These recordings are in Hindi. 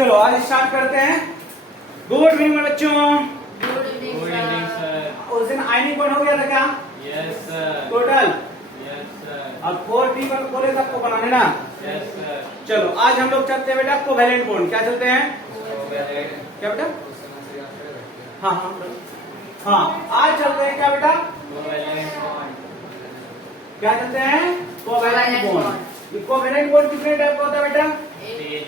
चलो आज स्टार्ट करते हैं। गुड इवनिंग बच्चों। Good evening sir. उस दिन आयनिक बॉन्ड हो गया था क्या? Yes sir. Total yes sir. अब 4 ट्रिपल कोलेज आपको बनाने ना। Yes sir. चलो आज हम लोग चलते हैं बेटा कोवैलेंट बॉन्ड। क्या चलते हैं? क्या बेटा? हाँ हाँ हाँ, आज चलते हैं क्या बेटा? Covalent bond. क्या चलते हैं? Covalent bond. ये कोवैलेंट बॉन्ड कितने टाइप का होता है बेटा? तीन।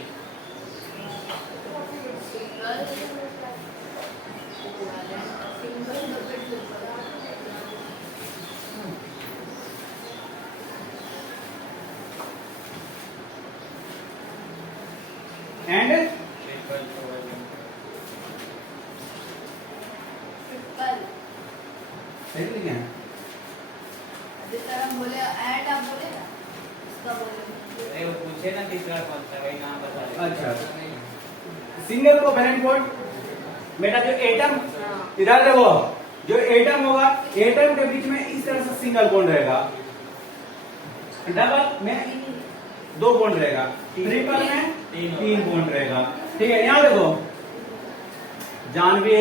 And triple covalent. सही लिखे हैं। अरे वो पूछे ना तीसरा कौन सा, वही नाम बता दे। अच्छा, सिंगल कोवैलेंट बॉन्ड बेटा जो एटम इधर देखो, जो एटम होगा एटम के बीच में इस तरह से सिंगल बॉन्ड रहेगा, डबल में 2 बॉन्ड रहेगा, ट्रिपल में 3 बॉन्ड रहेगा। ठीक है, यहाँ देखो जानवी,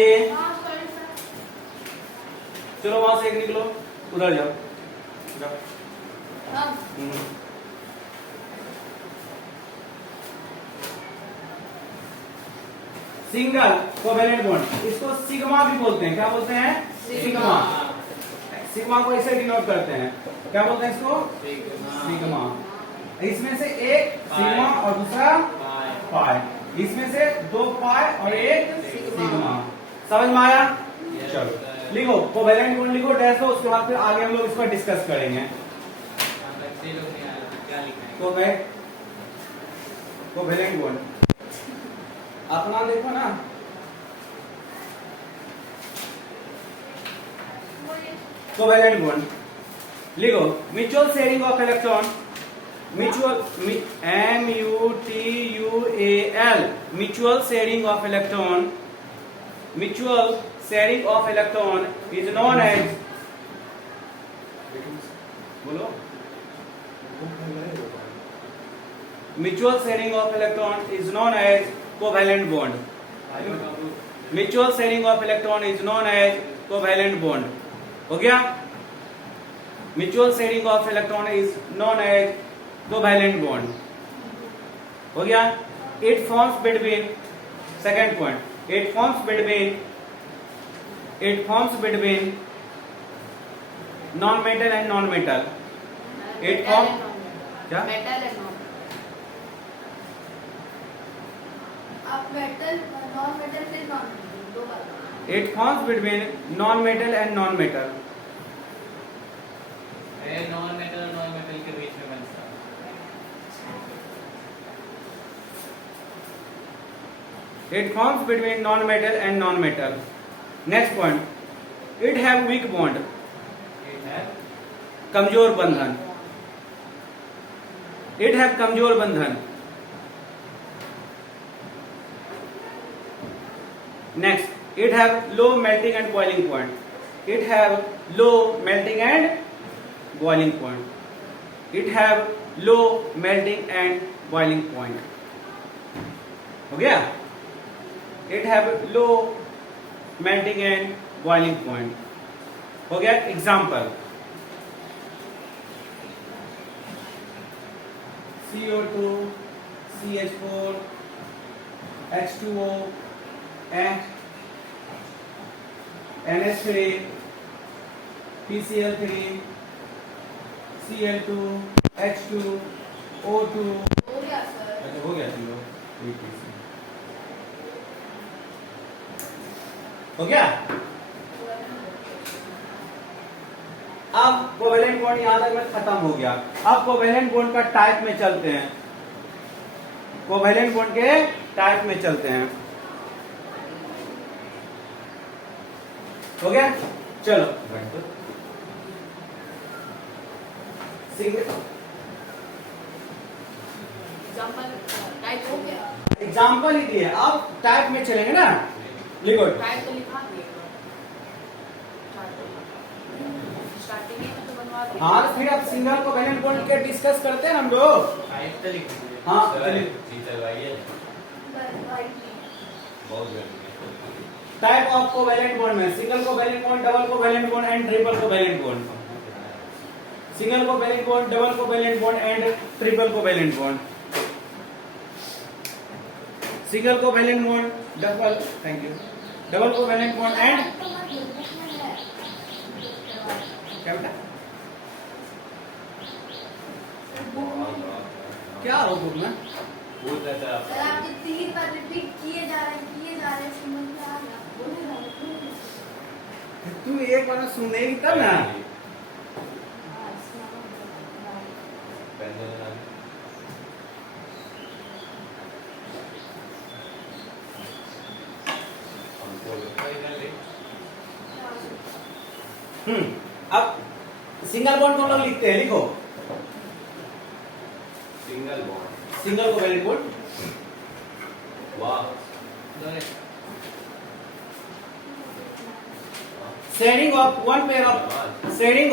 चलो वहां से एक निकलो, उधर जाओ, जाओ। सिंगल कोवैलेंट बॉन्ड, इसको सिग्मा भी बोलते हैं। क्या बोलते हैं? सिग्मा। सिग्मा को ऐसे डिनोट करते हैं, क्या बोलते हैं इसको? सिग्मा। इसमें से एक सिग्मा और दूसरा पाई, इसमें से 2 पाई और एक सिग्मा। समझ में आया? चलो लिखो कोवैलेंट बॉन्ड, लिखो डैश दो, उसके बाद फिर आगे हम लोग इसको डिस्कस करेंगे। कोवैलेंट बॉन्ड अपना देखो ना, कोवैलेंट बॉन्ड लिखो mutual sharing of electron, mutual MUTUAL, mutual sharing of electron, mutual sharing of electron is known as, बोलो, mutual sharing of electron is known as covalent bond. Mutual sharing of electron is known as covalent bond. हो गया? Mutual sharing of electron is known as covalent bond. हो गया? It forms between, second point, it forms between non metal and non metal. It form क्या? मेटल एंड नॉन मेटल फिर नॉन दो बार। It forms between non-metal and non-metal. Non metal और नॉन मेटल के बीच में बनता है। It forms between non-metal and non-metal. Next point. It have weak bond. It है कमजोर बंधन. It have कमजोर बंधन. Next. It have low melting and boiling point. It have low melting and boiling point. It have low melting and boiling point. हो गया? It have low melting and boiling point. हो गया? Example. CO2, CH4, H2O, and NH3, PCl3, Cl2, H2, O2। हो गया सर। अच्छा हो गया, चलो हो गया। अब कोवैलेंट बॉन्ड यहां तक में खत्म हो गया। अब कोवैलेंट बॉन्ड का टाइप में चलते हैं, कोवैलेंट बॉन्ड के टाइप में चलते हैं। हो गया? चलो टाइप हो गया। एग्जाम्पल ही दिए, अब टाइप में चलेंगे ना। लिखो टाइप तो लिखा दिए स्टार्टिंग में तो बनवा दिया। हाँ, फिर अब सिंगल कोवैलेंट बॉन्ड के डिस्कस करते हैं हम लोग। टाइप तो लिख दीजिए। हाँ, सर, चलिए। जी चलवाइए। बहुत गर्मी है। टाइप ऑफ कोवेलेंट बॉन्ड में single covalent bond, double covalent bond and triple covalent bond. Single covalent bond, double covalent bond and triple covalent bond. Single covalent bond, double, thank you, double covalent bond and क्या बेटा क्या हो बुक में पूछ रहा था सर आप जो 3 बार रिपीट किए जा रहे हैं समझ में आ गया। बोले ना तू एक बार सुनेगी तब ना। पहले ना हमको अब सिंगल बॉन्ड को हम लोग लिखते हैं, लिखो single bond. Single covalent bond. वाह sharing of one pair of sharing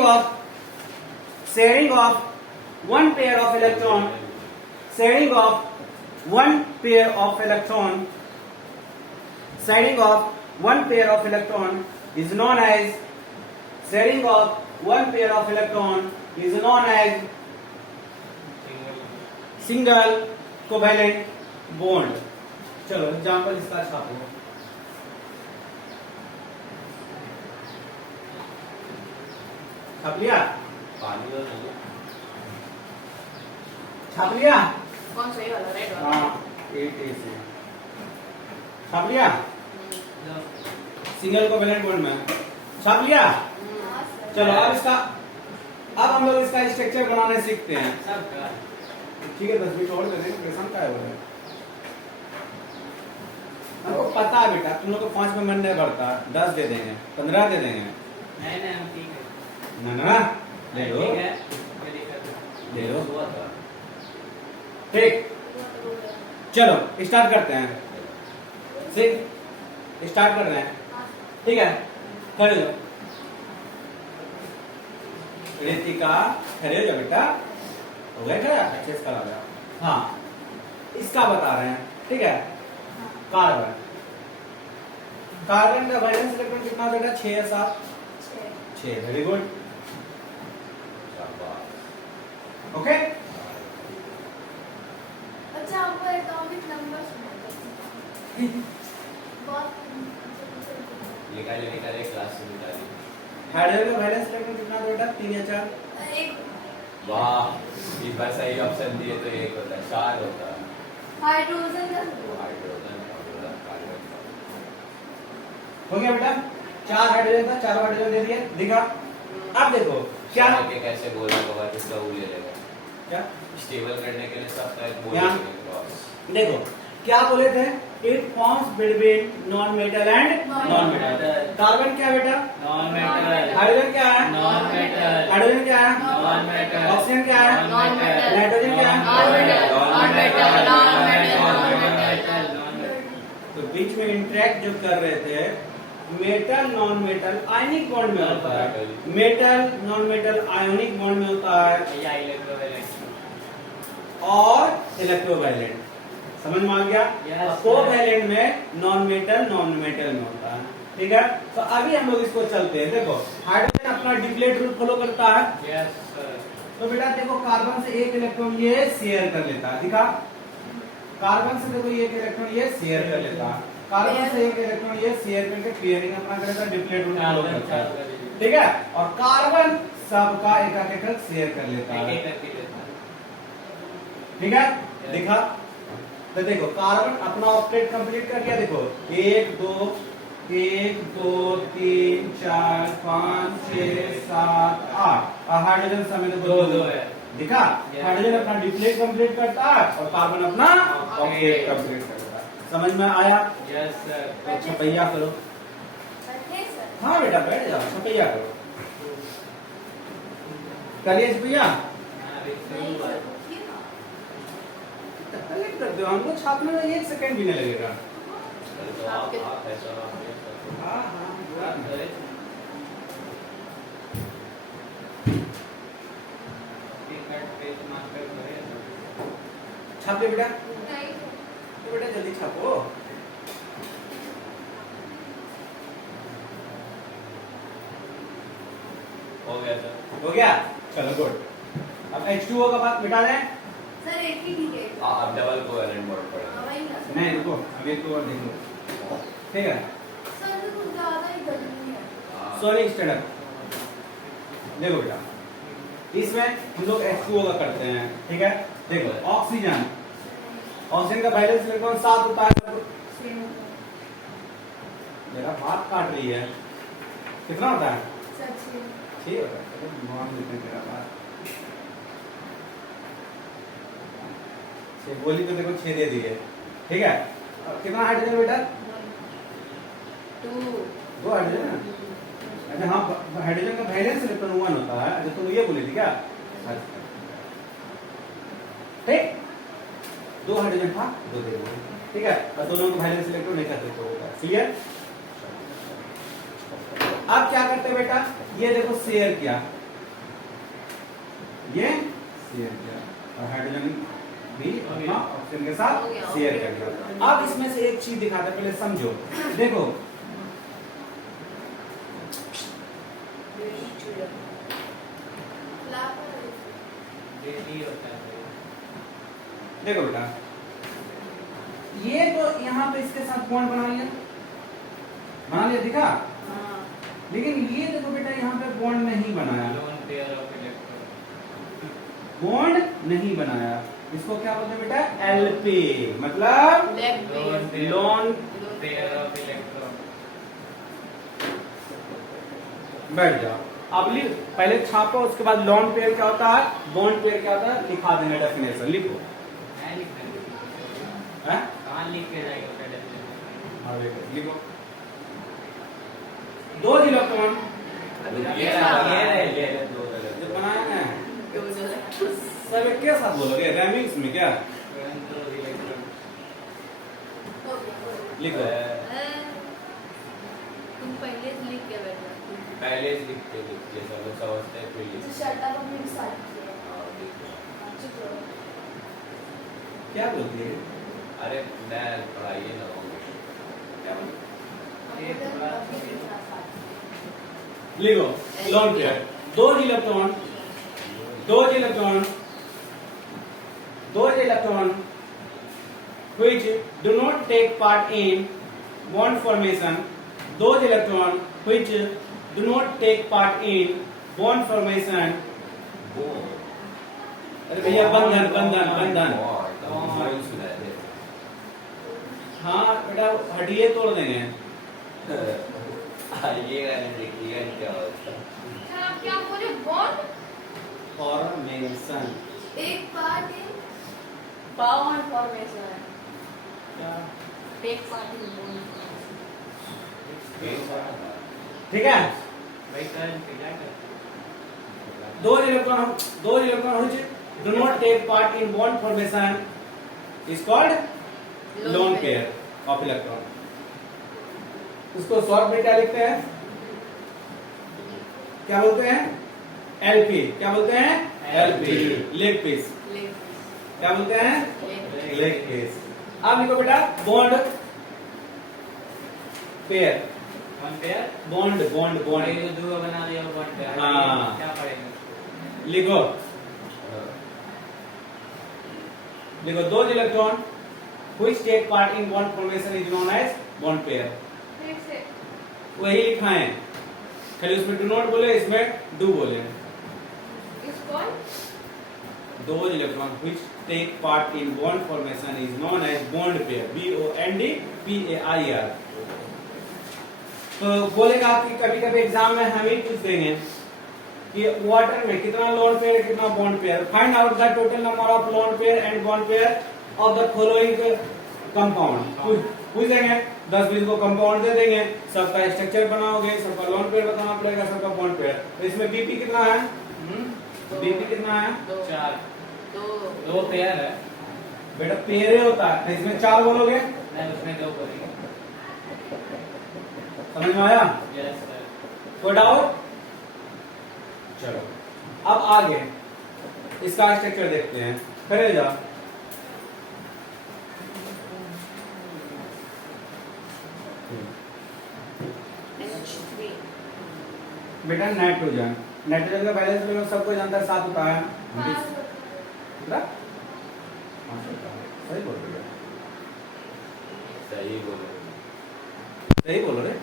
of one pair of electron, sharing of one pair of electron, sharing of one pair of electron is known as sharing of one pair of electron is known as single covalent bond। चलो एग्जांपल इसका छापो। छाप लिया? पानी तो नहीं छाप लिया? कौन सा ये वाला रेड वाला? हाँ 8A से छाप लिया? सिंगल कोवेलेंट बॉन्ड में छाप लिया? हाँ, सर। चलो अब हम लोग इसका स्ट्रक्चर बनाने सीखते हैं। सब का ठीक है 10 मिनट और दे देंगे, प्रशांत का है वो। हमको पता है बेटा, तुम लोग को 5 में मन नहीं बढ़ता, 10 दे देंगे, 15 दे देंगे। नहीं नहीं हम ठीक है। ना ना ले लो, ठीक है कोई दिक्कत नहीं। ले लो। हुआ था ठीक, चलो स्टार्ट करते हैं। स्टार्ट कर रहे हैं, ठीक है। खड़े हो ऋतिका, खड़े हो जा बेटा। हो गया क्या? अच्छे से करा गया। हाँ इसका बता रहे हैं, ठीक है। कार्बन, कार्बन का वैलेंस इलेक्ट्रॉन कितना बेटा? 6 या 7? 6। वेरी गुड, शाबाश। ओके। अच्छा आपको एटॉमिक नंबर बहुत निकाल एक क्लास से निकाली। हाइड्रोजन का वैलेंस इलेक्ट्रॉन कितना बेटा? 3 या 4? वाह इस बार सही ऑप्शन दिए तो एक होता है, 4 होता है। हाइड्रोजन का हाइड्रोजन कार्बन। हो गया बेटा? 4 हाइड्रोजन था, 4 हाइड्रोजन दे दिए, दिखा। अब देखो क्या के कैसे बोलना होगा, किसका वो ले लेगा क्या स्टेबल करने के लिए सब टाइप बोल यहाँ। देखो क्या बोले थे? It forms between non metal and non metal. Carbon क्या बेटा? Non metal. हाइड्रोजन क्या है? Non metal. हाइड्रोजन क्या है? Non metal. ऑक्सीजन क्या है? Non metal. नाइट्रोजन क्या है? Non metal. Non metal. Non metal. तो बीच में इंटरेक्ट जो कर रहे थे, metal non metal ionic bond में होता है, metal non metal ionic bond में होता है, या इलेक्ट्रोवायलेंट और इलेक्ट्रोवायलेंट। समझ में आ गया? Yes, कोवैलेंट में नॉन मेटल में होता है, ठीक है। तो अभी हम लोग इसको चलते हैं। देखो हाइड्रोजन अपना डिप्लेट रूल फॉलो करता है, यस सर। तो बेटा देखो कार्बन से एक इलेक्ट्रॉन ये शेयर कर लेता है, दिखा। कार्बन से देखो ये एक इलेक्ट्रॉन ये शेयर कर लेता है, कार्बन से एक इलेक्ट्रॉन ये शेयर करके पेयरिंग अपना करेगा, डिप्लेट रूल फॉलो करता है, ठीक है। और कार्बन सबका एक शेयर कर लेता है, एक करके लेता है। ठीक है। दिखा तो देखो कार्बन अपना ऑक्टेट कंप्लीट कर गया। देखो 1 2 3 4 5 6 7 8 और हाइड्रोजन समेत दो है। दिखा। हाइड्रोजन अपना डिप्लेट कंप्लीट करता है और कार्बन अपना ऑक्टेट कंप्लीट करता है। समझ में आया? Yes sir. तो छपैया करो। बैठे सर। हाँ बेटा बैठ जाओ, छपैया करो। करिए छपैया। नहीं सर, पूछिए ना। कलेक्ट कर दो, हमको छापने में 1 सेकंड भी नहीं लगेगा। तो आप ऐसा हाँ हाँ छाप ले बेटा। नहीं, तो बेटा जल्दी छापो। हो गया सर। हो गया, चलो गुड। अब H2O का बात मिटा दें। सर एक ही ठीक है। अब डबल कोवेलेंट बॉन्ड पड़ेगा। वही ना सर। नहीं रुको, अभी एक और देख लो, ठीक है। सर तो कुछ ज्यादा ही गर्मी है। सोनिक स्टैंडर्ड देखो बेटा, इसमें हम लोग H2O का करते हैं, ठीक है। देखो ऑक्सीजन, ऑक्सीजन का वैलेंस इलेक्ट्रॉन 7 होता है। मेरा हाथ काट रही है, कितना होता है? सर 6। 6 होता है। चलो मान लेते हैं मेरा बात, 6 बोली तो देखो 6 दे दी है, ठीक है। अब कितना हाइड्रोजन बेटा? 2। 2 हाइड्रोजन है। अच्छा हाँ, हाइड्रोजन का वैलेंस इलेक्ट्रॉन 1 होता है। अच्छा तुम ये बोली थी क्या? ठीक, 2 हाइड्रोजन था, 2 दे दो, ठीक है। और दोनों को वैलेंस इलेक्ट्रॉन नहीं करते तो होगा, क्लियर। अब क्या करते हैं बेटा, ये देखो शेयर किया, ये शेयर किया और हाइड्रोजन भी अपना ऑक्सीजन के साथ शेयर कर दिया। अब इसमें से एक चीज दिखाते हैं, पहले समझो। देखो डेली होता है। देखो बेटा, ये तो यहाँ पे इसके साथ बॉन्ड बना लिया, दिखा। लेकिन ये देखो बेटा, यहाँ पे बॉन्ड नहीं बनाया, lone pair of electron. Bond नहीं बनाया। इसको क्या बोलते हैं बेटा? एलपी, मतलब लोन पेयर ऑफ इलेक्ट्रॉन। बैठ जाओ। अब लिख, पहले छापो, उसके बाद लोन पेयर क्या होता है, बॉन्ड पेयर क्या होता है, लिखा देना डेफिनेशन, लिखो। मैं लिख रहा हैं? कहाँ लिख के जाएगा उसका डेफिनेशन? हाँ देखो, लिखो। 2 इलेक्ट्रॉन ये रहे जो बनाया है सब एक के साथ बोलोगे, रैमिंग्स में क्या लिखो? तुम पहले से लिख के बैठा। पहले से लिख के सब लोग समझते हैं, फिर लिखते हैं। शर्टा को भी साथ किया। हाँ, लिखो। क्या बोलती है? अरे मैं पढ़ाइए ना होंगे क्या बोलते? लिखो lone pair, 2 electron, 2 electron, 2 electron which do not take part in bond formation, those electron which do not take part in bond formation। अरे भैया बंधन बंधन बंधन, हाँ बेटा हड्डियाँ तोड़ देंगे। ये देखिएगा क्या होता है। सर आप क्या बोले? बॉन्ड फॉर्मेशन, एक part in bound formation. Take part in bond. ठीक है। भाई सर क्या करते? 2 electron which do not take part in bond formation is called lone pair of electron। इसको शॉर्ट में क्या लिखते हैं? क्या बोलते हैं? एलपी। क्या बोलते हैं? LP, leg piece. क्या बोलते हैं? Leg piece. अब लिखो बेटा bond pair, bond bond bond ये जो दुआ बना दिया वो बॉन्ड पेयर। हाँ। क्या पढ़ेंगे? लिखो, लिखो 2 electron which take part in bond formation is known as bond pair। वही लिखा है, खाली उसमें डू नॉट बोले, इसमें डू बोले। 2 electron which take part in bond formation is known as bond pair, BOND PAIR। तो बोलेगा कि कभी कभी एग्जाम में हम ही पूछ देंगे कि वाटर में कितना लोन पेयर कितना bond pair, find out the total number of lone pair and bond pair of the following compound. पूछ देंगे, 10-20 को कंपाउंड दे देंगे, सबका स्ट्रक्चर बनाओगे, सबका लोन पेयर बताना पड़ेगा, सबका बॉन्ड पेयर। तो इसमें बीपी कितना है? बीपी कितना है? 4 2 पेयर है बेटा पेयर होता है, तो इसमें 4 बोलोगे, नहीं उसमें 2 करेंगे। समझ में आया? Yes sir. कोई डाउट? चलो अब आगे इसका स्ट्रक्चर देखते हैं। खड़े जाओ। बेटा नाइट्रोजन, नाइट्रोजन का बैलेंस में सबको जानता है 7 होता है। कितना? 5 होता है। सही बोल रहे हो? सही बोलो। सही बोलो रे।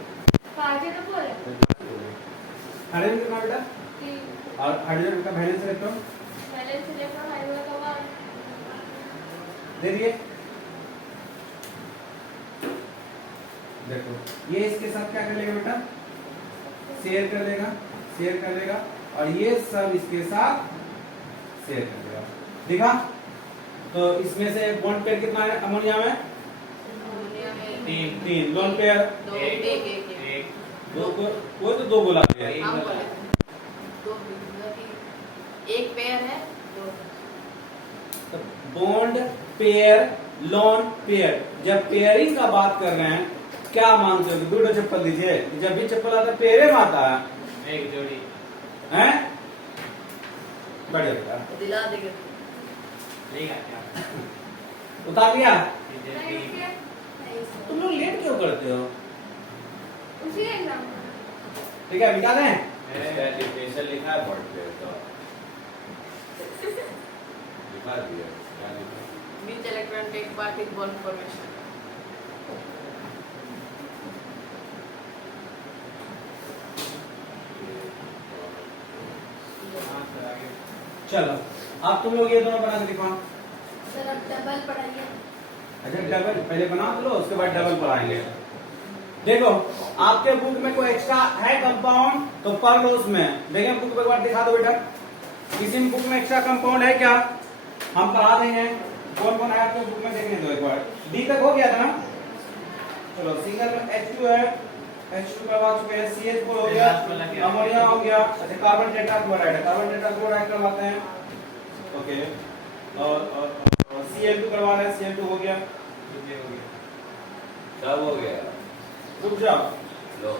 पाँच तो बोले हाइड्रोजन कितना बेटा? कि और हाइड्रोजन का बैलेंस इलेक्ट्रॉन पहले से लेकर हाइड्रोजन का वन दे दिए। देखो ये इसके साथ क्या कर लेगा बेटा? शेयर कर लेगा, शेयर कर लेगा, और ये सब इसके साथ शेयर कर लेगा। देखा? तो इसमें से बॉन्ड पेयर कितना है अमोनिया में? 3 लोन पेयर एक दो को वो तो 2 बोला गया। एक हम बता। बोले एक पेयर है दो तो बॉन्ड पेयर लोन पेयर, जब पेयरिंग का बात कर रहे हैं क्या मानते हो? 2 चप्पल दीजिए, जब भी चप्पल आता है पेरे में आता है, एक जोड़ी हैं? बढ़िया बेटा, दिला देंगे ठीक है क्या? उतार लिया। नहीं इसके नहीं तुम लोग लेट क्यों करते हो? उसी एग्जाम ठीक है मिटा दें। इसका डिफिनेशन लिखा है बोर्ड पे तो लिखा दिया क्या लिखा? Which electron take part in bond formation? हाँ सर आगे। चलो अब तुम लोग ये दोनों बना के दिखाओ। सर अब डबल पढ़ाइए अच्छा डबल पहले बना लो, उसके बाद डबल पढ़ाएंगे। देखो आपके बुक में कोई एक्स्ट्रा है कंपाउंड तो पढ़ लो उसमें। देखिए बुक पे एक बार दिखा दो बेटा, किसी बुक में एक्स्ट्रा कंपाउंड है क्या? हम पढ़ा देंगे। कौन कौन है आपके बुक में देखने दो एक बार। डी तक हो गया था ना? चलो सिंगल में H2 है, H2 करवा चुके हैं, CH4 हो गया, अमोनिया हो गया। अच्छा कार्बन टेट्राक्लोराइड है, कार्बन टेट्राक्लोराइड करवाते हैं। ओके और Cl2 करवा रहे हैं, Cl2 हो गया। कितने हो गए? सब हो गया। रुक जाओ, लो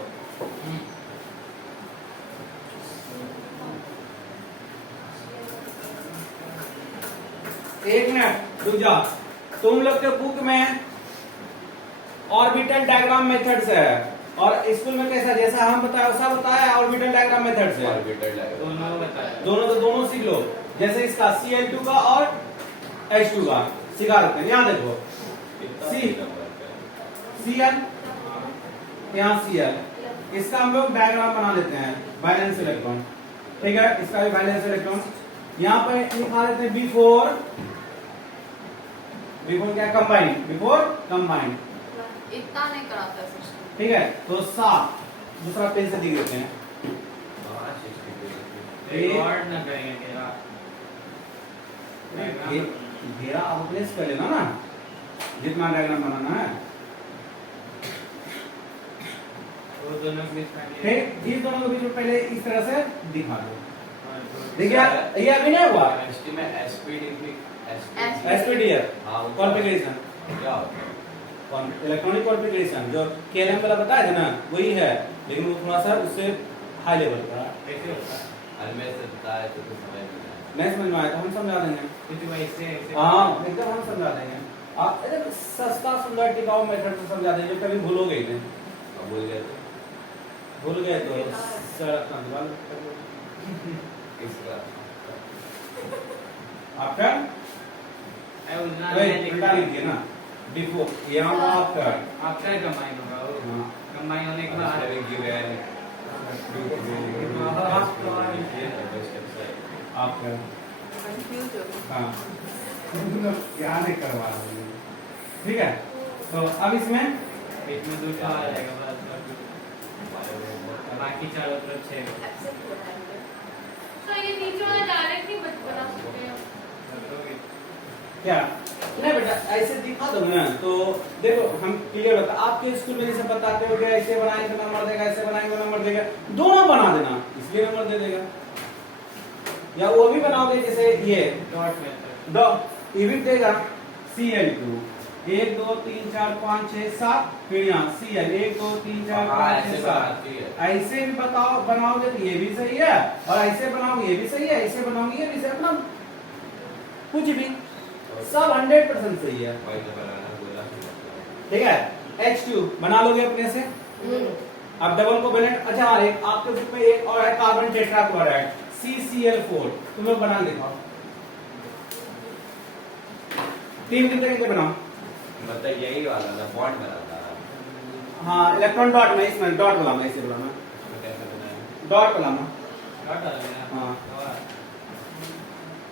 एक मिनट रुक जाओ। तुम लोग के बुक में ऑर्बिटल डायग्राम मेथड से है, और स्कूल में कैसा जैसा हम बताया वैसा बताया ऑर्बिटल डायग्राम मेथड से। ऑर्बिटल लगा। दोनों बताया। दोनों तो दोनों सीख लो। जैसे इसका Cl2 का और H2 का सिखा देते हैं। यहाँ देखो कितना सी। नंबर का? Cl, यहाँ Cl, इसका हम लोग डायग्राम बना लेते हैं। वैलेंस इलेक्ट्रॉन, ठीक है, इसका भी वैलेंस इलेक्ट्रॉन यहाँ पर लिखा देते हैं बिफोर क्या? कंबाइन, बिफोर कंबाइन, इतना नहीं कराता है सिस्टम। ठीक है। तो 7 दूसरा पेन से दिख देते हैं। हाँ 62। रिकॉर्ड ना करेंगे तेरा। घेरा आप प्लेस कर लेना ना, जितना डायग्राम बनाना है। वो दोनों के बीच में ठीक, इन दोनों के बीच में पहले इस तरह से दिखा दो। ये देखिए ये अभी नहीं हुआ। केमिस्ट्री में एसपीडी एसपीडीएफ हाँ वो कॉन्फ़िगरेशन, क्या होता है? इलेक्ट्रॉनिक कॉन्फ़िगरेशन जो केएलएम वाला बताया था ना वही है, लेकिन वो थोड़ा सा उससे हाई लेवल का है। कैसे होता है? अनमें से बताया तो समझ नहीं आया। नहीं समझ में आया तो हम समझा देंगे। क्योंकि भाई इससे हाँ एकदम हम समझा देंगे। आप एकदम सस्ता सुंदर टिकाऊ मेथड से समझा देंगे, कभी भूलोगे ही नहीं। अब भूल गए तो भूल गए तो सड़क का दीवार किसका? आपका है उतना उल्टा लिखिए ना, बिफोर यहाँ आपका आपका ही कंबाइन होगा वो। हाँ। कंबाइन होने के बाद आपका कंफ्यूज हो गई। हाँ यहाँ नहीं करवा रहे हैं। ठीक है, तो अब इसमें इसमें दूसरा आ जाएगा बस। बाकी चारों तरफ 6 एक्सेप्ट हो रहा है तो ये नीचे वाला डायरेक्ट नहीं बना सकते हैं। क्या नहीं बेटा ऐसे दिखा दो ना, तो देखो हम क्लियर होता। आपके स्कूल में जैसे बताते हो कि ऐसे बनाएंगे तो नंबर देगा, ऐसे बनाएंगे तो नंबर देगा। दोनों बना देना, इसलिए नंबर दे देगा। या वो भी बनाओगे जैसे ये डॉट मेथड। डॉट ये भी देगा Cl2 1 2 3 4 5 6 7, फिर यहाँ Cl 1 2 3 4 हाँ 5 ऐसे 6 7। बनाती है। ऐसे भी बताओ बनाओगे तो ये भी सही है, और ऐसे बनाओगे ये भी सही है, ऐसे बनाओगे ये भी सही है। अपना कुछ भी सब 100% सही है। वही तो बनाना बोला। ठीक है, H2 बना लोगे अपने से। अब डबल कोवेलेंट, अच्छा हाँ, एक आपके बुक में एक और है कार्बन टेट्राक्लोराइड CCl4, तुम लोग बना दिखाओ। 3 कितने कितने बनाओ? मतलब यही वाला ना बॉन्ड बनाता है। हाँ, इलेक्ट्रॉन डॉट में, इसमें डॉट बनाना, इसे बनाना, तो कैसे बनाए? डॉट बनाना। डॉट डाल देना। हाँ। और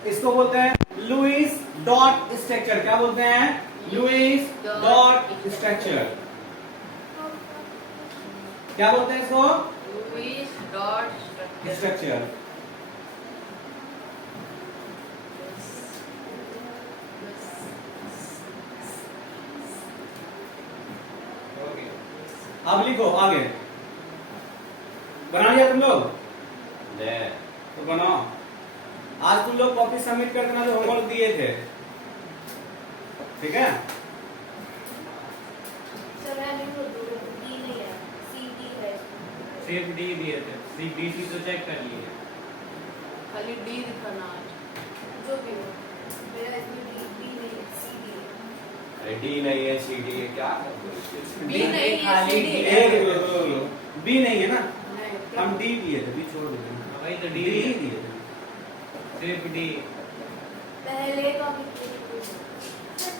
इसको बोलते हैं लुईस डॉट स्ट्रक्चर। क्या बोलते हैं? Lewis dot structure. क्या बोलते हैं इसको? Lewis dot structure. स्ट्रक्चर। हो गया। अब लिखो आगे। बना लिया तुम लोग? ले तो बनाओ। आज तुम लोग कॉपी सबमिट कर देना जो होमवर्क दिए थे, ठीक है? सर मैं नहीं बोल दूँ, डी नहीं है, सी डी है। सिर्फ डी दिए थे, सी बी सी तो चेक कर लिए। खाली डी दिखाना आज। जो भी हो, मेरा इसमें डी नहीं है, सी डी है। अरे डी नहीं है सी डी है, क्या कर बोलते बी नहीं है, खाली सी डी एक है। बी नहीं है ना, नहीं, हम डी दिए थे, बी छोड़ देते हैं। वही तो डी डी ही है, दिए थे। सिर्फ डी। पहले कॉपी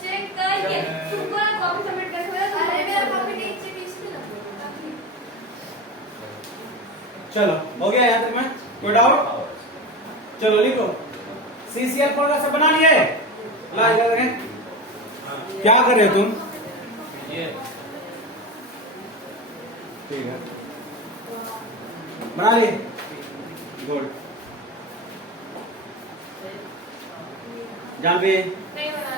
चेक करके तुमको ना कॉपी सबमिट कर दिया। अरे मेरा कॉपी नहीं चेक इसमें लगा। चलो हो गया यहाँ तक में, कोई डाउट? चलो लिखो। CCl4 का सब बना लिए? ला इधर करें। क्या कर रहे हो तुम? ये ठीक है, बना लिए? गुड। जानवी नहीं बना।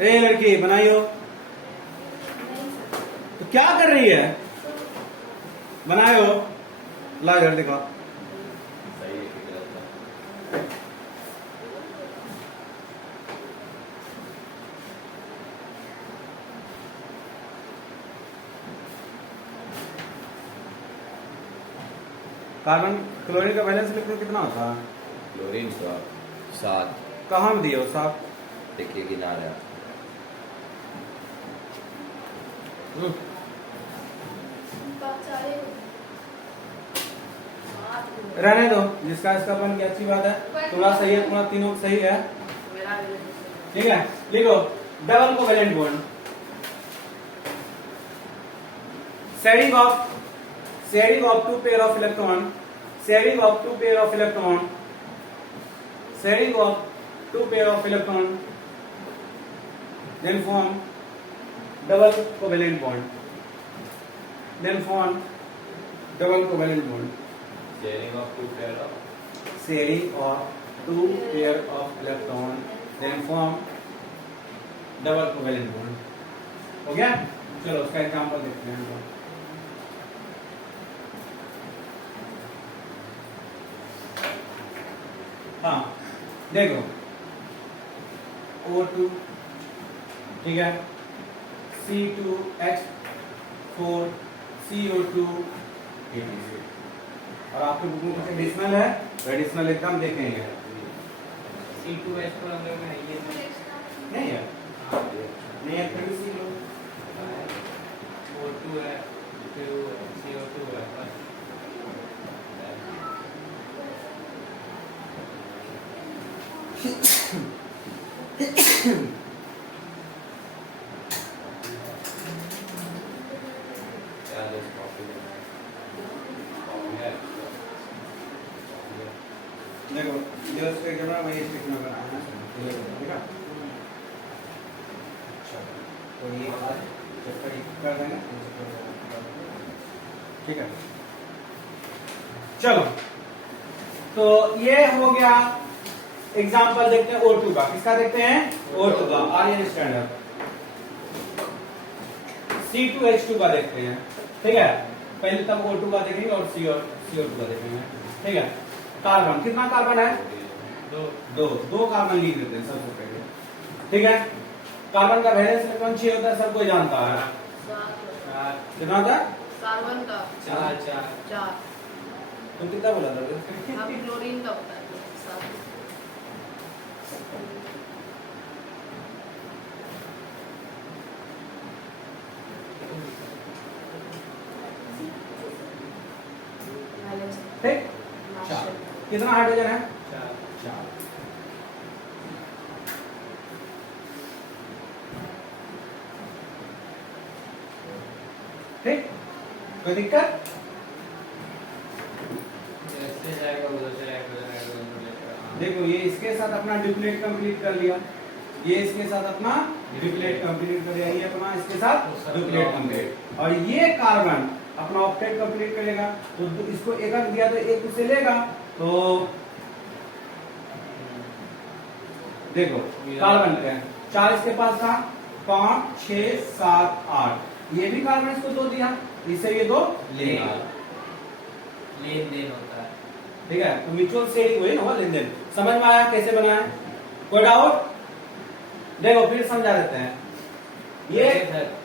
ए लड़की बनाइयो। तो क्या कर रही है? बनाए हो? ला इधर दिखा। सही है कि गलत है? कार्बन क्लोरीन का बैलेंस इलेक्ट्रॉन कितना होता है? क्लोरीन का 7, कहाँ में दिए हो साहब? देखिए किनारे। रहने दो, जिसका इसका बन गया अच्छी बात है। तुम्हारा सही है, तुम्हारा तीनों सही है, मेरा भी ठीक है? लिखो double covalent bond. Sharing of two pair of electron, sharing of two pair of electron, sharing of two pair of electron, then form double covalent bond, then form double covalent bond. Sharing of 2 pair of Sharing of two pair of electron, then form double covalent bond. हो गया? चलो उसका एग्जाम्पल देखते हैं हम लोग। हाँ देखो, O2, ठीक है, C2H4 CO2 etc. और आपके बुक में कुछ एडिशनल है, एडिशनल एकदम देखेंगे। C2H पर हम लोग में ये नहीं है, हाँ, नहीं है, फिर सी लो। O2 है, फिर CO2 है बस। क्या दो कॉपी है। देखो जो स्टिक करना है वही स्टिक में बनाना है, ठीक है? तो ये जब तक कर देंगे, ठीक है? चलो, तो ये हो गया एग्जाम्पल। देखते हैं O2 का, किसका देखते हैं? O2 का, आर्यन स्टैंडर्ड। C2H2 का देखते हैं, ठीक है? पहले तब O2 का देखेंगे और CO2 का देखेंगे, ठीक है? कार्बन, कितना कार्बन है? दो कार्बन लिख देते हैं सबसे पहले, ठीक है? कार्बन का वैलेंस इलेक्ट्रॉन 6 होता है, सब कोई जानता है। कितना होता है? कार्बन का 4। तुम कितना बोला था? आप क्लोरीन का बता दो 7। ठीक, चार। कितना हाइड्रोजन है? चार। चार। ठीक, कोई दिक्कत? जैसे जाएगा उधर से हाइड्रोजन देखो ये इसके साथ अपना डुप्लेट कंप्लीट कर लिया, ये इसके साथ अपना डुप्लेट कंप्लीट कर लिया, ये अपना इसके साथ डुप्लेट कंप्लीट, और ये कार्बन अपना ऑक्टेट कंप्लीट करेगा। तो इसको एक अंक दिया तो एक उससे लेगा। तो देखो कार्बन पे 4 इसके पास था, 5 6 7 8, ये भी कार्बन इसको 2 दिया, इससे ये 2 लेगा। लेन देन होता है। ठीक है, तो म्यूचुअल सेलिंग हुई ना, हुआ लेन देन। समझ में आया कैसे बना है? कोई डाउट? देखो फिर समझा देते हैं ये।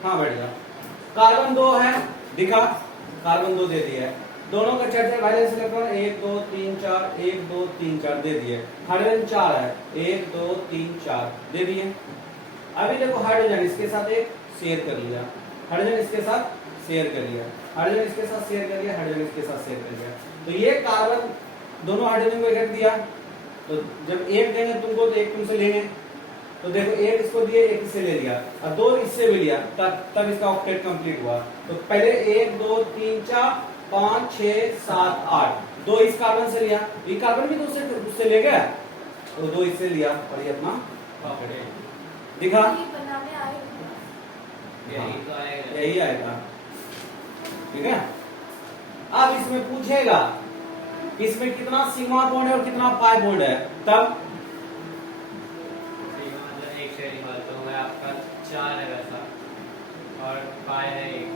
हाँ बढ़िया, कार्बन 2 है दिखा, कार्बन 2 दे दिया है, दोनों का चर्चा वैलेंस इलेक्ट्रॉन 1 2 3 4 1 2 3 4 दे दिए। हाइड्रोजन 4 है, 1 2 3 4 दे दिए। अभी देखो हाइड्रोजन इसके साथ एक शेयर कर लिया, हाइड्रोजन इसके साथ शेयर कर लिया, हाइड्रोजन इसके साथ शेयर कर लिया, हाइड्रोजन इसके साथ शेयर कर लिया। तो ये कार्बन दोनों हाइड्रोजन को एक दिया, तो जब एक देंगे तुमको तो एक तुमसे लेंगे, तो देखो एक इसको दिए, एक इससे ले लिया, और 2 इससे भी लिया, तब इसका ऑक्टेट कंप्लीट हुआ। तो पहले 1 2 3 4 5 6 7 8, 2 इस कार्बन से लिया, ये कार्बन भी तो उससे ले गया, तो 2 इससे लिया, और ये अपना दिखा। बनाने आए यही तो आएगा। यही आएगा। ठीक है, अब इसमें पूछेगा कि इसमें कितना सिग्मा बॉन्ड है और कितना पाई बॉन्ड है, तब मतलब एक शेयरिंग वाला तो होगा आपका 4 है वैसा, और पाई है 1।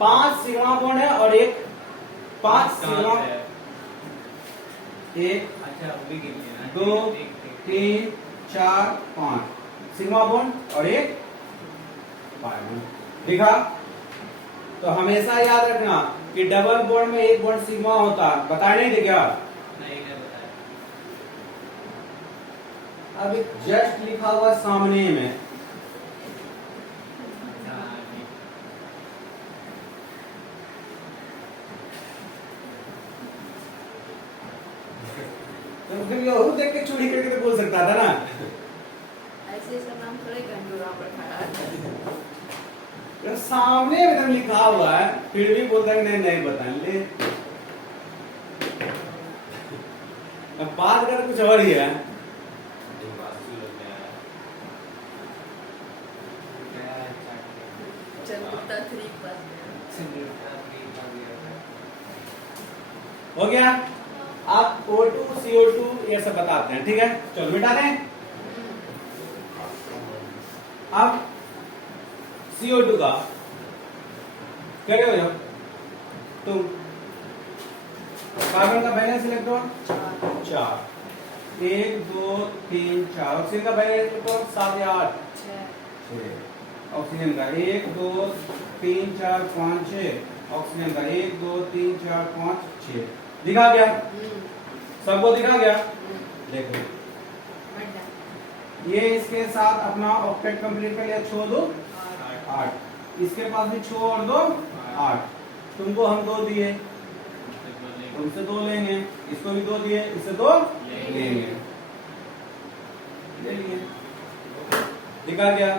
5 सिग्मा बॉन्ड है और एक 5 सिग्मा, है। 1 अच्छा वो भी गिनते हैं। 2 3 4 5 सिग्मा बॉन्ड और एक पाई बॉन्ड दिखा। तो हमेशा याद रखना कि डबल बॉन्ड में एक बॉन्ड सिग्मा होता, बताया नहीं थे क्या? नहीं बताया। अब जस्ट लिखा हुआ सामने में, हाँ, ठीक। तो फिर ये और देख के चूड़ी करके तो बोल सकता था ना। ऐसे इसका नाम थोड़े गंडूरा पर खड़ा तो सामने में लिखा हुआ है, फिर भी बोलता है नहीं नहीं बता ले। अब बात कर कुछ और ही है। चंद्रगुप्ता 3 पास हो गया, आप O2 CO2 ये सब बताते हैं। ठीक है, चलो मिटा दें। अब CO2 का क्या हो जाओ तुम, कार्बन का बैलेंस इलेक्ट्रॉन 4, 1 2 3 4, ऑक्सीजन का बैलेंस इलेक्ट्रॉन 7 या 8, 6, ऑक्सीजन का 1 2 3 4 5 6, ऑक्सीजन का 1 2 3 4 5 6 दिखा गया, सबको दिखा गया। देखो ये इसके साथ अपना ऑक्टेट कंप्लीट कर लिया, 6 2 8, इसके पास भी 6 और 2 8, तुमको हम 2 दिए, तुमसे 2 लेंगे, इसको भी 2 दिए, इससे 2 लेंगे, ले लिए, दिखा गया।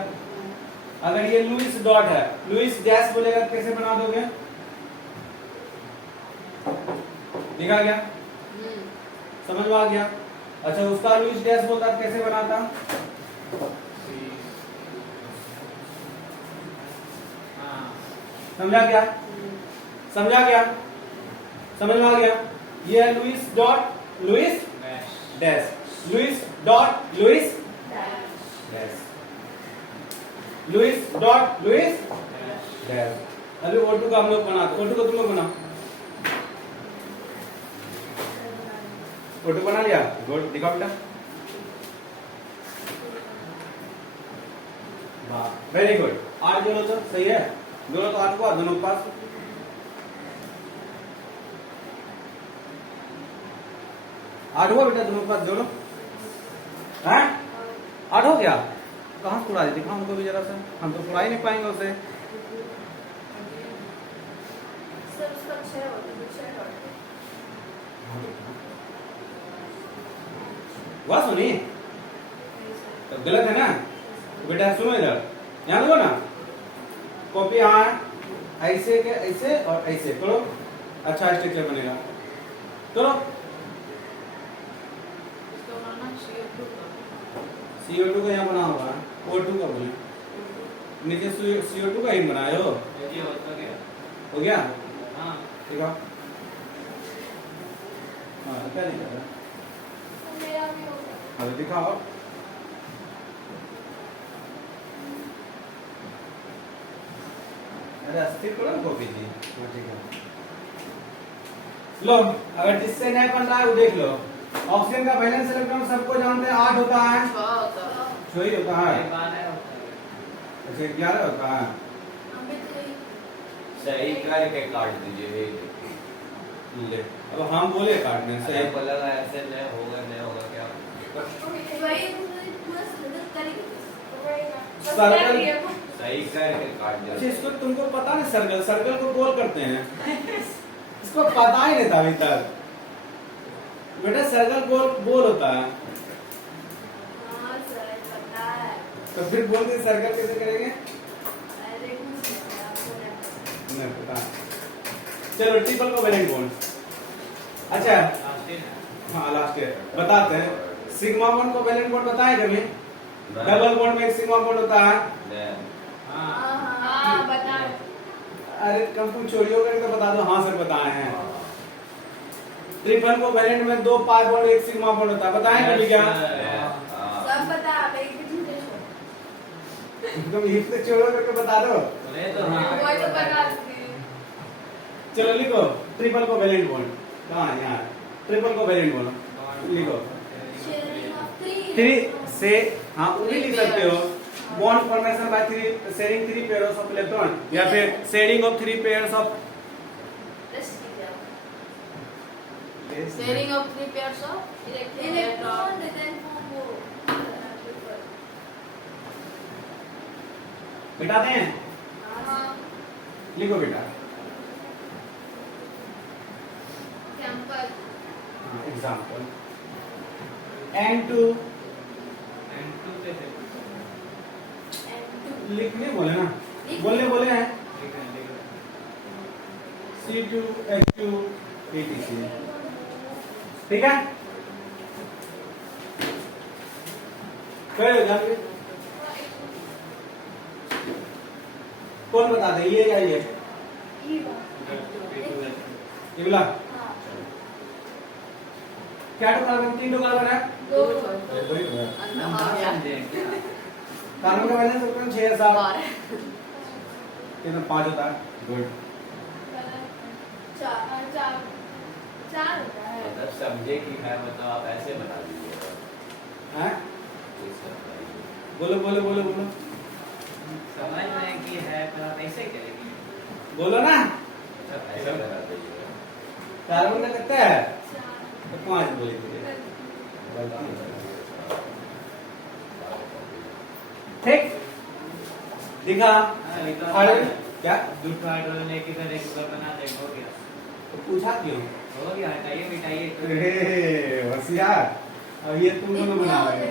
अगर ये लुईस डॉट है, लुईस डैश बोलेगा कैसे बना दोगे? दिखा गया, समझ में आ गया? अच्छा उसका लुईस डैश बोलता कैसे बनाता? समझा क्या? समझा क्या? समझ में आ गया? ये है Lewis dot Lewis dash, Lewis dot Lewis dash, Lewis dot Lewis dash. अभी O2 का हम लोग बनाते, O2 का तुम लोग बनाओ। O2 बना लिया, गुड, दिखाओ बेटा। वाह, वेरी गुड। 8 जोड़ो तो सही है, दोनों तो 8 को दोनों के पास 8 हुआ बेटा, दोनों के पास जोड़ो। हैं 8 हो गया? कहाँ से उड़ा दी, दिखाओ हमको भी जरा सा, हम तो उड़ा ही नहीं पाएंगे उसे। सर उसका 6 होता है, 6 डॉट वह सुनी तो गलत है ना। बेटा सुनो इधर, यहाँ देखो ना, कॉपी यहाँ ऐसे के ऐसे और ऐसे करो, अच्छा स्ट्रक्चर बनेगा। चलो इसको बनाना CO2 का। CO2 का यहाँ बना होगा, O2 का बोले, नीचे CO2 का ही बनाए हो। ये हो तो गया। हो गया हाँ ठीक है। हाँ क्या दिखा रहा है? मेरा भी हो गया। अभी दिखाओ। अरे अस्थिर करो ना कॉपी जी। हाँ, ठीक है। लो, अगर जिससे नहीं बन रहा है वो देख लो। ऑक्सीजन का वैलेंस इलेक्ट्रॉन सबको जानते हैं 8 होता है, 6 होता है। 6 ही होता है। एक बार है होता है। अच्छा 11 होता है। अभी तो यही सही करके काट दीजिए। ले, अब हम बोले काटने से सही बोला ऐसे नहीं होगा क्या? वही पूरा सिलेबस करेंगे। सर्कल सही करके काट अच्छा दीजिए। इसको तुमको पता नहीं, सर्कल सर्कल को गोल करते हैं। इसको पता ही नहीं था अभी तक। बेटा सर्कल गोल गोल होता है, हाँ सर पता है। तो फिर बोल के सर्कल कैसे करेंगे? अरे कुछ नहीं, आपको नहीं नहीं पता। चलो ट्रिपल कोवेलेंट बॉन्ड। अच्छा लास्ट है ना। हाँ लास्ट है, बताते हैं। सिग्मा बॉन्ड कोवेलेंट बॉन्ड बताए कभी? डबल बॉन्ड में एक सिग्मा बॉन्ड होता है। हाँ हाँ बता। अरे कब तुम चोरी हो गए तो बता दो हाँ सर बताए हैं। ट्रिपल कोवेलेंट में 2 पाई बॉन्ड एक सिग्मा बॉन्ड होता है, बताएं कभी क्या? सब बता, एक भी झूठे छोड़। तुम इतने चोर करके बता दो। बोले तो हाँ। वही तो बता दूंगी। चलो लिखो ट्रिपल कोवेलेंट बॉन्ड। कहाँ है यहाँ? ट्रिपल कोवेलेंट बॉन्ड लिखो। Sharing of three. 3 से हाँ वो भी लिख सकते हो। Bond formation by 3 sharing 3 pairs of electron, या फिर sharing of 3 pairs of Rest कीजिए आप। Sharing of 3 pairs of Electron then form वो मिटाते हैं। हाँ लिखो बेटा। Campus example N2 and to पे थे। and लिखने बोले ना, लिख- बोले हैं ठीक है ठीक है। C2H2 etc। ठीक है कर जाओगे। कौन बता दे, ये या ये? ये बोला हाँ क्या तो कार्बन 3 कार्बन है। दो अरे वही तो है। हम समझे क्या? कार्बन का वैलेंस इलेक्ट्रॉन 6 या 7 12 कितना 5 होता है। गुड। चार चार चार होता है। मतलब समझे कि मैं मतलब आप ऐसे बता दीजिए। हैं इस तरह बताइए। बोलो बोलो बोलो बोलो समझ में कि है तो आप ऐसे करेंगे। बोलो ना। अच्छा ऐसे बता दीजिए। कार्बन का कितना है? चार तो 5 बोले थे। ठीक दिखा। हाँ, लिखा। अरे क्या दूसरा हाइड्रोजन एक इधर एक उधर बना दे, हो गया। तो पूछा क्यों? हो गया, हटाइए मिटाइए। अरे होशियार। अब ये तुम दोनों बनाओगे।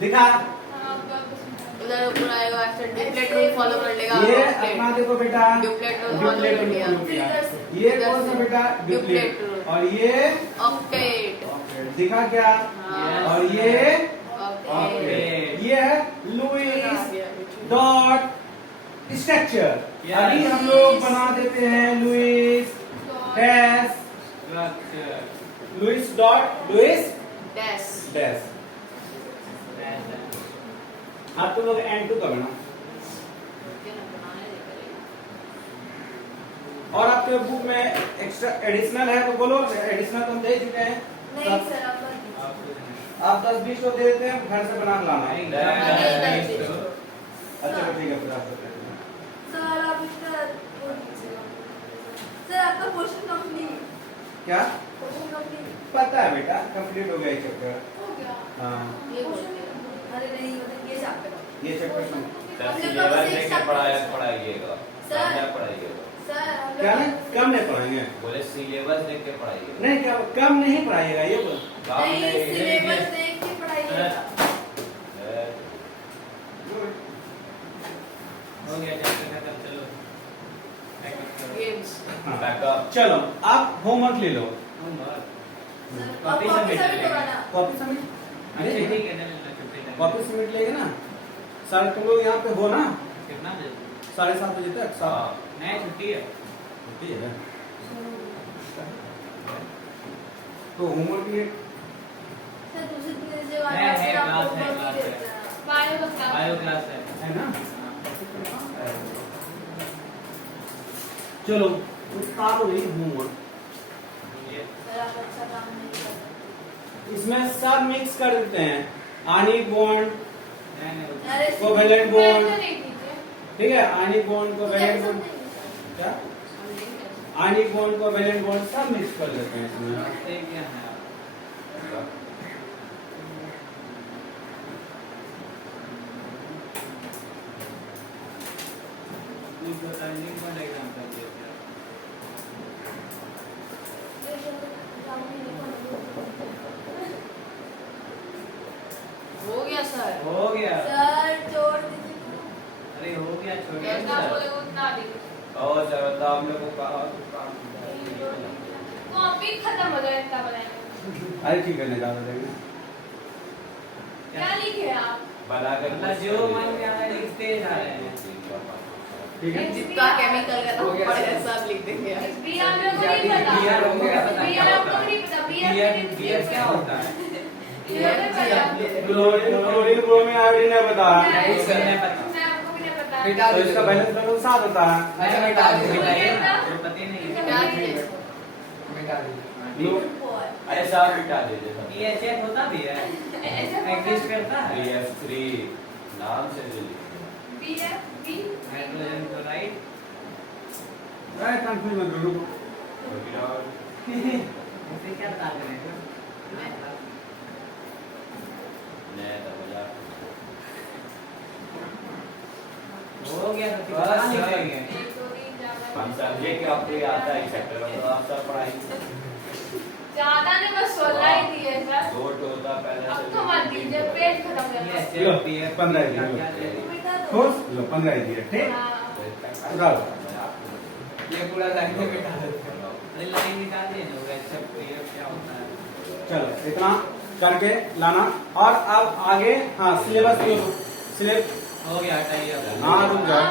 दिखा। उधर ऊपर आएगा ऐसे डिप्लेट रूल फॉलो कर लेगा। ये अपना देखो बेटा Duplet rule Duplet follow rule कर लिया। follow किया। ये कौन सा बेटा? Duplet Duplet। rule। और ये ऑक्टेट। दिखा क्या? हाँ। और ये ऑक्टेट। ये है लुईस डॉट स्ट्रक्चर। Yes. अभी हम लोग बना देते हैं Lewis dash structure Lewis dot Lewis dash. Dash. आप तो लोग N2 का बना। और आपके बुक में एक्स्ट्रा एडिशनल है तो बोलो। एडिशनल तो हम दे चुके हैं। नहीं सर अब आप 10-20 को दे देते हैं, घर से बना के लाना। अच्छा ठीक है फिर आप करते हैं। सर आप इसका वो लीजिएगा। सर आपका क्वेश्चन कंप्लीट। क्या क्वेश्चन कंप्लीट पता है बेटा, कंप्लीट हो गया ये चैप्टर। हो गया। हाँ ये क्वेश्चन अरे नहीं मतलब ये चैप्टर ये चैप्टर सर सिलेबस लेके पढ़ाइएगा। सर। क्या पढ़ाइएगा? सर हम क्या लोग नहीं कम नहीं पढ़ाएंगे? बोले सिलेबस देख के पढ़ाइए। नहीं क्या कम नहीं पढ़ाइएगा ये बोल। नहीं सिलेबस देख के पढ़ाइएगा। हो गया चैप्टर खत्म, चलो गेम्स। हाँ। बैकअप। चलो आप होमवर्क ले लो। Homework sir copy copy submit submit होगा ना? कॉपी सबमिट अच्छा ठीक है, ना छुट्टी टाइम कॉपी सबमिट लेंगे ना सर, तुम लोग यहाँ पे हो ना कितना दे 7:30 बजे तक? हाँ। नहीं छुट्टी है। छुट्टी है तो होमवर्क ये सर दूसरे दिन से है, वाला है, से क्लास आपको है, होमवर्क क्लास ही है। देता है। बायो का क्लास। बायो क्लास है। है ना। हाँ। चलो उतारो ये होमवर्क। ये सर आप अच्छा काम नहीं करते। इसमें सब मिक्स कर देते हैं, आयनिक बॉन्ड, नहीं अरे कोवेलेंट बॉन्ड, नहीं कीजिए। ठीक है, आयनिक बॉन्ड कोवेलेंट बॉन्ड, क्या आयनिक बॉन्ड कोवेलेंट बॉन्ड सब मिक्स कर देते हैं इसमें। एक क्या है इसको टर्निंग पॉइंट एग्जाम कर दिया था। हो गया सर। हो गया। सर छोड़ दीजिए। अरे हो गया, छोड़िए जितना सर। बोले उतना दीजिए। और चलो तो हम लोग को कहा तो काम कॉपी खत्म हो जाए इतना बनाएंगे। अरे ठीक है, निकाल देंगे। क्या लिखे आप? बनाकर मतलब जो मन में आ रहा है लिखते जा रहे हैं। ठीक है, जितना केमिकल का नाम पड़ेगा सब लिख देंगे यार। बियर हम लोग को नहीं पता। बियर हो गया, पता है बियर क्या हमको होता है? नहीं पता। बियर बियर क्या होता है? बियर नहीं पता। क्लोरीन क्लोरीन ब्रोमीन आयोडीन है बता। नहीं, सर नहीं पता। मैं आपको भी नहीं पता। बेटा तो इसका बैलेंस बैलेंस 7 होता है। अच्छा बेटा बताइए ना, जो पता ही नहीं है। क्या चीज़? बेटा अरे साहब मिटा दीजिए सब। ये चेक होता भी है, एग्जिस्ट करता है। 3F3 नाम से ले लीजिए। बियर बी हाइड्रोजन क्लोराइड। अरे कंफ्यूज मत करो। इसे क्या बता रहे हैं? नहीं तो मजाक। हो गया तो बस, कितना लिखेंगे? एक दो तीन हम चार समझे कि आपको ये आता है चैप्टर में, तो आप सब पढ़ाई ज्यादा नहीं, बस 16 ही दिए सर। दो टोटा पहले अब से तो मत दीजिए, पेज खत्म कर ये दो। लो, चेक बियर 15 क्या दिए। क्या दे? बेटा दो। खुश लो 15 ही दिए, ठीक। हाँ। उतारो। ये पूरा लाइन में बेटा अरे लाइन निकाल दिए ना, वो एक्सेप्ट बियर क्या होता है? चलो इतना करके लाना। और अब आगे हाँ सिलेबस सिलेबस हो गया, हटाइए अब। हाँ रुक जाओ,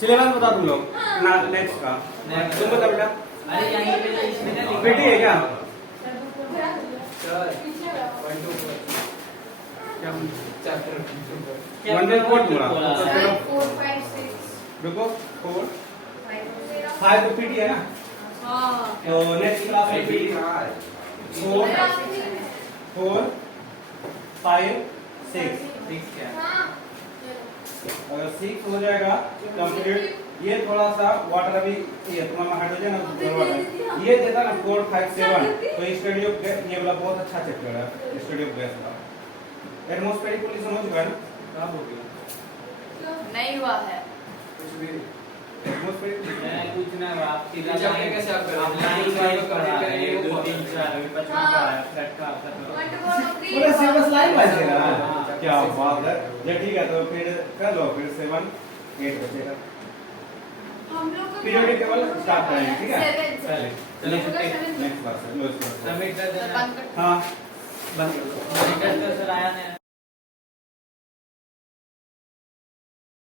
सिलेबस बता तुम लोग ना नेक्स्ट का। Next। तुम बता बेटा, अरे यहीं पे तो इसमें ना लिखा पीटी है क्या? सर बुक को घुरा दीजिए। चल पीछे रहो। 1 2 क्या चैप्टर 1 2 4 दूंगा। सर 4 5 6 रुको 4 5 5 तो पीटी है ना, हाँ। तो नेक्स्ट क्लास में पीटी 4 4 5 6। ठीक है। हाँ अगर 6 हो जाएगा कंप्लीट। ये थोड़ा सा वाटर अभी ये तुम्हारा हाइड्रोजन और वाटर ये देता ना 4 5 7, तो स्टडी ऑफ ये वाला बहुत अच्छा चैप्टर है, स्टडी ऑफ गैस का। एटमॉस्फेरिक पोल्यूशन हो चुका है ना? कब हो गया? नहीं हुआ है। कुछ भी एटमॉस्फेरिक मैं कुछ ना हुआ, आप सीधा ये चैप्टर कैसे आप करोगे? आप लाइन वाइज पढ़ा रहे हैं, ये 1 2 वो 3 4 अभी 5वां हाँ। पढ़ा है, फ्लैट का खत्म। 1 2 3 पूरा सिलेबस लाइन वाइज है ना? हाँ। क्या बात है। ये ठीक है, तो फिर कर लो, फिर 7 8 बचेगा। हम लोग को पीरियोडिक टेबल स्टार्ट करेंगे, ठीक है? 7 चलिए चलो छुट्टी। नेक्स्ट क्लास है, लो इसको। सबमिट कर देना। बंद कर। हाँ बंद कर दो। मॉनिटर तो सर आया नहीं।